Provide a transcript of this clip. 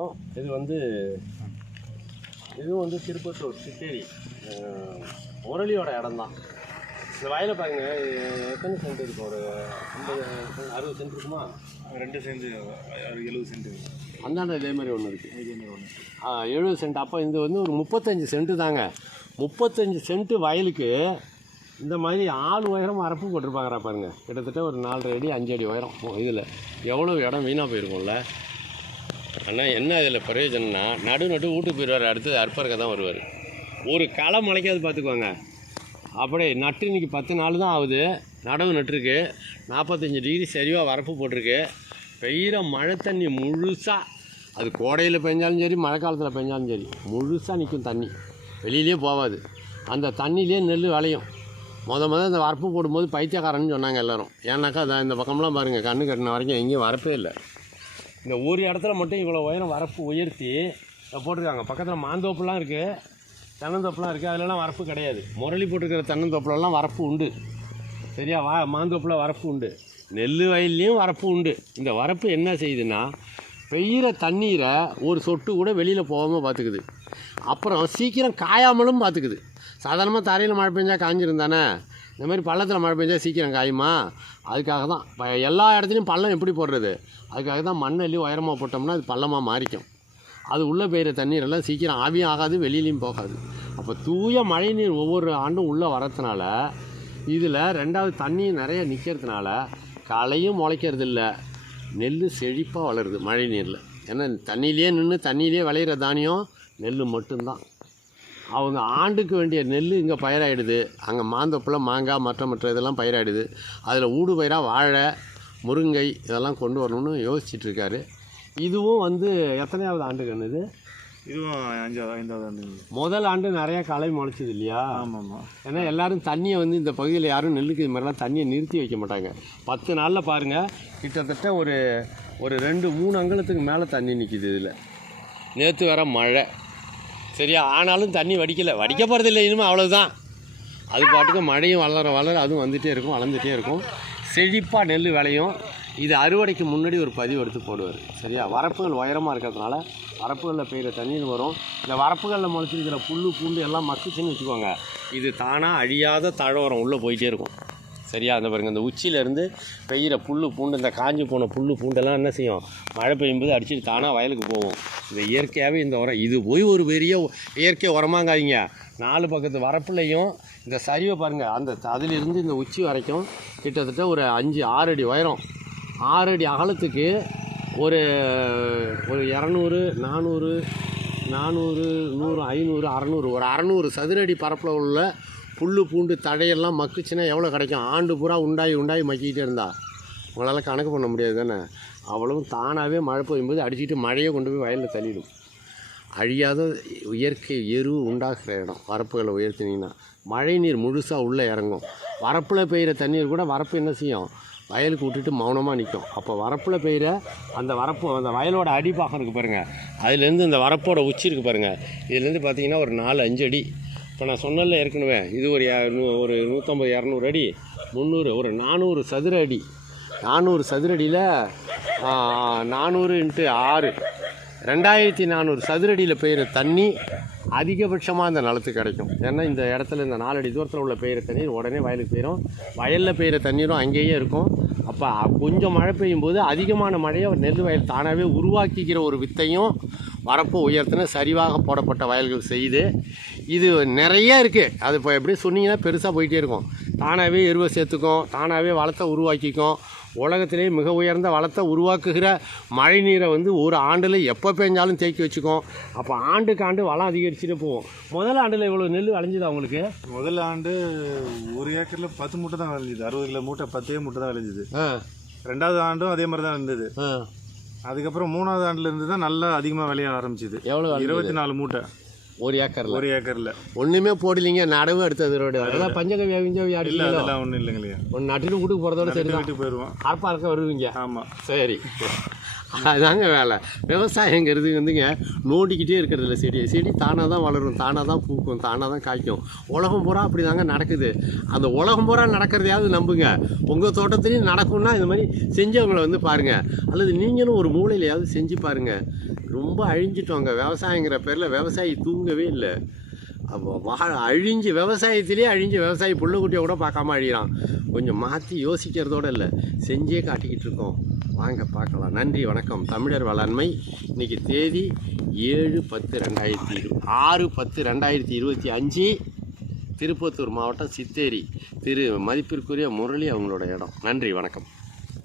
மாவட்டம் இது வந்து இது வந்து திருப்பத்தூர் சித்தேரி. முரளியோட இடம் தான் இந்த வயலை பாருங்க இது எத்தனை சென்ட் இருக்கும் ஒரு ஐம்பது அறுபது சென்ட் இருக்குமா? ரெண்டு சென்ட் எழுபது சென்ட் அந்தாண்ட இதே மாதிரி ஒன்று இருக்குது எழுபது சென்ட். அப்போ இது வந்து ஒரு முப்பத்தஞ்சு சென்ட்டு தாங்க. முப்பத்தஞ்சு சென்ட்டு வயலுக்கு இந்த மாதிரி ஆள் உயரம் அரப்பு போட்டிருப்பாங்கடா பாருங்க. கிட்டத்தட்ட ஒரு நாலரை அடி அஞ்சு அடி உயரம். இதில் எவ்வளோ இடம் வீணாக போயிருக்கும்ல? ஆனால் என்ன இதில் பிரயோஜனம்னா நடு நட்டு வீட்டுக்கு போயிடுவார் அடுத்தது அற்பருக்க தான் வருவார். ஒரு களை முளைக்காது பார்த்துக்குவாங்க அப்படியே நட்டு இன்னைக்கு பத்து நாள் தான் ஆகுது. நடவு நட்டுருக்கு. நாற்பத்தஞ்சு டிகிரி சரிவாக வரப்பு போட்டிருக்கு. பெய்கிற மழை தண்ணி முழுசாக அது கோடையில் பெஞ்சாலும் சரி மழை காலத்தில் பெஞ்சாலும் சரி முழுசாக நிற்கும் தண்ணி. வெளியிலே போகாது. அந்த தண்ணியிலே நெல் விளையும். மொதல் மொதல் இந்த வரப்பு போடும்போது பைத்தியக்காரன்னு சொன்னாங்க எல்லோரும். ஏன்னாக்கா அதை இந்த பக்கம்லாம் பாருங்கள் கண்ணு கட்டின வரைக்கும் எங்கேயும் வரப்பே இல்லை. இந்த ஒரு இடத்துல மட்டும் இவ்வளோ உயரம் வரப்பு உயர்த்தி போட்டிருக்காங்க. பக்கத்தில் மாந்தோப்புலாம் இருக்குது தென்னந்தோப்புலாம் இருக்குது அதிலலாம் வரப்பு கிடையாது. முரளி போட்டிருக்கிற தென்னந்தோப்புலலாம் வரப்பு உண்டு. சரியா? வா மாந்தோப்பில் வரப்பு உண்டு. நெல் வயல்லையும் வரப்பு உண்டு. இந்த வரப்பு என்ன செய்யுதுன்னா பெய்கிற தண்ணீரை ஒரு சொட்டு கூட வெளியில் போகாமல் பார்த்துக்குது அப்புறம் சீக்கிரம் காயாமலும் பார்த்துக்குது சாதாரணமாக தரையில் மழை பெஞ்சால் காஞ்சிருந்தானே இந்த மாதிரி பள்ளத்தில் மழை பெஞ்சால் சீக்கிரம் காயுமா? அதுக்காக தான். இப்போ எல்லா இடத்துலையும் பள்ளம் எப்படி போடுறது? அதுக்காக தான் மண் அள்ளி உயரமாக போட்டோம்னா அது பள்ளமாக மாறிக்கும். அது உள்ளே பெய்கிற தண்ணீரெல்லாம் சீக்கிரம் ஆவியும் ஆகாது வெளியிலையும் போகாது. அப்போ தூய மழைநீர் ஒவ்வொரு ஆண்டும் உள்ளே வரதுனால இதில் ரெண்டாவது தண்ணி நிறைய நிற்கிறதுனால களையும் முளைக்கிறது இல்லை நெல் செழிப்பாக வளருது மழை நீரில் ஏன்னா தண்ணியிலே நின்று தண்ணியிலே விளையிற தானியம் நெல் மட்டும்தான். அவங்க ஆண்டுக்கு வேண்டிய நெல் இங்கே பயிராயிடுது. அங்கே மாந்தோப்பில் மாங்காய் மற்ற மற்ற இதெல்லாம் பயிராயிடுது. அதில் ஊடு பயிராக வாழை முருங்கை இதெல்லாம் கொண்டு வரணும்னு யோசிச்சுட்டு இருக்காரு. இதுவும் வந்து எத்தனையாவது ஆண்டு கண்ணு இது? இதுவும் அஞ்சாவது ஐந்தாவது ஆண்டு முதல் ஆண்டு நிறையா களை முளைச்சது இல்லையா? ஆமாம் ஆமாம் ஏன்னா எல்லாரும் தண்ணியை வந்து இந்த பகுதியில் யாரும் நெல்லுக்கு இது மாதிரிலாம் தண்ணியை நிறுத்தி வைக்க மாட்டாங்க. பத்து நாளில் பாருங்கள் கிட்டத்தட்ட ஒரு ஒரு ரெண்டு மூணு அங்குலத்துக்கு மேலே தண்ணி நிற்கிது இதில். நேற்று வர மழை. சரியா? ஆனாலும் தண்ணி வடிக்கலை. வடிக்க போகிறதில்ல இனிமேல் அவ்வளோதான் அது பாட்டுக்கு மழையும் வளர வளர அதுவும் வந்துகிட்டே இருக்கும் வளர்ந்துட்டே இருக்கும். செழிப்பாக நெல் விளையும். இது அறுவடைக்கு முன்னாடி ஒரு பதிவு எடுத்து போடுவார். சரியா? வரப்புகள் உயரமாக இருக்கிறதுனால வரப்புகளில் பெய்கிற தண்ணீர் வரும். இந்த வரப்புகளில் முளைச்சிருக்கிற புல் பூண்டு எல்லாம் மக்குச்சுன்னு வச்சுக்கோங்க. இது தானாக அழியாத தழவரம் உள்ளே போயிட்டே இருக்கும். சரியா? அந்த பாருங்கள் இந்த உச்சியிலேருந்து பெய்கிற புல் பூண்டு இந்த காஞ்சி போன புல் பூண்டெல்லாம் என்ன செய்யும்? மழை பெய்யும்போது அடிச்சுட்டு தானாக வயலுக்கு போகும். இந்த இயற்கையாகவே இந்த உரம். இது போய் ஒரு பெரிய இயற்கை உரமாங்காதீங்க. நாலு பக்கத்து வரப்புலையும் இந்த சரிவை பாருங்கள் அந்த அதிலிருந்து இந்த உச்சி வரைக்கும் கிட்டத்தட்ட ஒரு அஞ்சு ஆறு அடி உயரம். ஆறு அடி அகலத்துக்கு ஒரு ஒரு இரநூறு நானூறு நானூறு நூறு ஐநூறு அறநூறு ஒரு அறநூறு சதுரடி பரப்பில் உள்ள புல் பூண்டு தழையெல்லாம் மக்குச்சுன்னா எவ்வளோ கிடைக்கும்? ஆண்டு பூரா உண்டாகி உண்டாகி மக்கிக்கிட்டே இருந்தா. உங்களால் கணக்கு பண்ண முடியாது தானே? அவ்வளவும் தானாகவே மழை பெய்யும்போது அடிச்சுட்டு மழையை கொண்டு போய் வயலில் தள்ளிடும். அழியாத இயற்கை எரு உண்டாகிற இடம். வரப்புகளை உயர்த்தினீங்கன்னா. மழை நீர் முழுசாக உள்ளே இறங்கும். வரப்பில் பெய்கிற தண்ணீர் கூட வரப்பு என்ன செய்யும்? வயலுக்கு விட்டுட்டு மௌனமாக நிற்கும். அப்போ வரப்பில் பெய்கிற அந்த வரப்பு அந்த வயலோட அடிப்பாகம் இருக்குது பாருங்கள் அதுலேருந்து இந்த வரப்போட உச்சி இருக்குது பாருங்கள் இதுலேருந்து பார்த்தீங்கன்னா ஒரு நாலு அஞ்சு அடி. இப்போ நான் சொன்னல ஏற்கனவே. இது ஒரு நூ- ஒரு நூற்றம்பது இரநூறு அடி. முந்நூறு ஒரு நானூறு சதுர அடி. நானூறு சதுர அடியில் நானூறு இன்ட்டு ஆறு. ரெண்டாயிரத்தி நானூறு சதுரடியில் பெய்கிற தண்ணி அதிகபட்சமாக அந்த நிலத்துக்கு கிடைக்கும். ஏன்னா இந்த இடத்துல இந்த நாலடி தூரத்தில் உள்ள பெய்கிற தண்ணீர் உடனே வயலுக்கு போயிடும் வயலில் பெய்கிற தண்ணீரும் அங்கேயே இருக்கும். அப்போ கொஞ்சம் மழை பெய்யும் போது அதிகமான மழையை நெல் வயல் தானாகவே உருவாக்கிக்கிற ஒரு வித்தையும் வரப்பு உயர்த்தின சரிவாக போடப்பட்ட வயல்கள் செய்யுது இது நிறைய இருக்குது அது இப்போ எப்படி சொன்னீங்கன்னா பெருசாக போயிட்டே இருக்கும். தானாகவே எருவை சேர்த்துக்கும் தானாகவே வளத்தை உருவாக்கிக்கும். உலகத்திலே மிக உயர்ந்த வளத்தை உருவாக்குகிற மழை நீரை வந்து ஒரு ஆண்டில் எப்போ பெஞ்சாலும் தேக்கி வச்சுக்கும். அப்போ ஆண்டுக்கு ஆண்டு வளம் அதிகரிச்சுட்டு போகும். முதல் ஆண்டில் இவ்வளோ நெல் விளைஞ்சுதா உங்களுக்கு? முதல் ஆண்டு ஒரு ஏக்கரில் பத்து மூட்டை தான் விளைஞ்சுது. அறுபது கிலோ மூட்டை பத்தே மூட்டை தான் விளைஞ்சுது. ரெண்டாவது ஆண்டும் அதே மாதிரி தான் இருந்தது. அதுக்கப்புறம் மூணாவது ஆண்டுல இருந்து தான் நல்லா அதிகமாக விளைய ஆரம்பிச்சுது. எவ்வளோ இருபத்தி நாலு மூட்டை. ஒரு ஏக்கரில்? ஒரு ஏக்கரில். ஒன்றுமே போடலிங்க நடவு எடுத்தது ரோடு. அதான் பஞ்சகவி அவிஞ்சவி இல்லை அதெல்லாம் ஒன்றும் இல்லைங்களையா. ஒன்று நட்டுட்டு வீட்டுக்கு போகிறதோட சரி வீட்டுக்கு போயிடுவோம் அறப்பா இருக்க வருவீங்க. ஆமாம் சரி. அதாங்க வேலை. விவசாயங்கிறது வந்துங்க நோண்டிக்கிட்டே இருக்கிறது இல்லை செடி செடி தானாக தான் வளரும் தானாக தான் பூக்கும் தானாக தான் காய்க்கும். உலகம் பூரா அப்படி தாங்க நடக்குது. அந்த உலகம் பூரா நடக்கிறதையாவது நம்புங்க. உங்கள் தோட்டத்துலேயும் நடக்கும்னா இந்த மாதிரி செஞ்சவங்களை வந்து பாருங்கள் அல்லது நீங்களும் ஒரு மூலையிலையாவது செஞ்சு பாருங்கள் ரொம்ப அழிஞ்சிட்டோங்க. விவசாயங்கிற பேரில் விவசாயி தூங்கவே இல்லை. அப்போ அழிஞ்சு விவசாயத்திலே அழிஞ்சு விவசாயி புள்ளுக்குட்டியை கூட பார்க்காம அழிகிறான். கொஞ்சம் மாற்றி யோசிக்கிறதோட இல்லை. செஞ்சே காட்டிக்கிட்டு இருக்கோம். வாங்க பார்க்கலாம். நன்றி வணக்கம். தமிழர் வேளாண்மை இன்னைக்கு தேதி ஏழு பத்து ரெண்டாயிரத்தி இரு ஆறு பத்து ரெண்டாயிரத்தி இருபத்தி அஞ்சு. திருப்பத்தூர் மாவட்டம் சித்தேரி. திரு மதிப்பிற்குரிய முரளி அவங்களோட இடம். நன்றி வணக்கம்.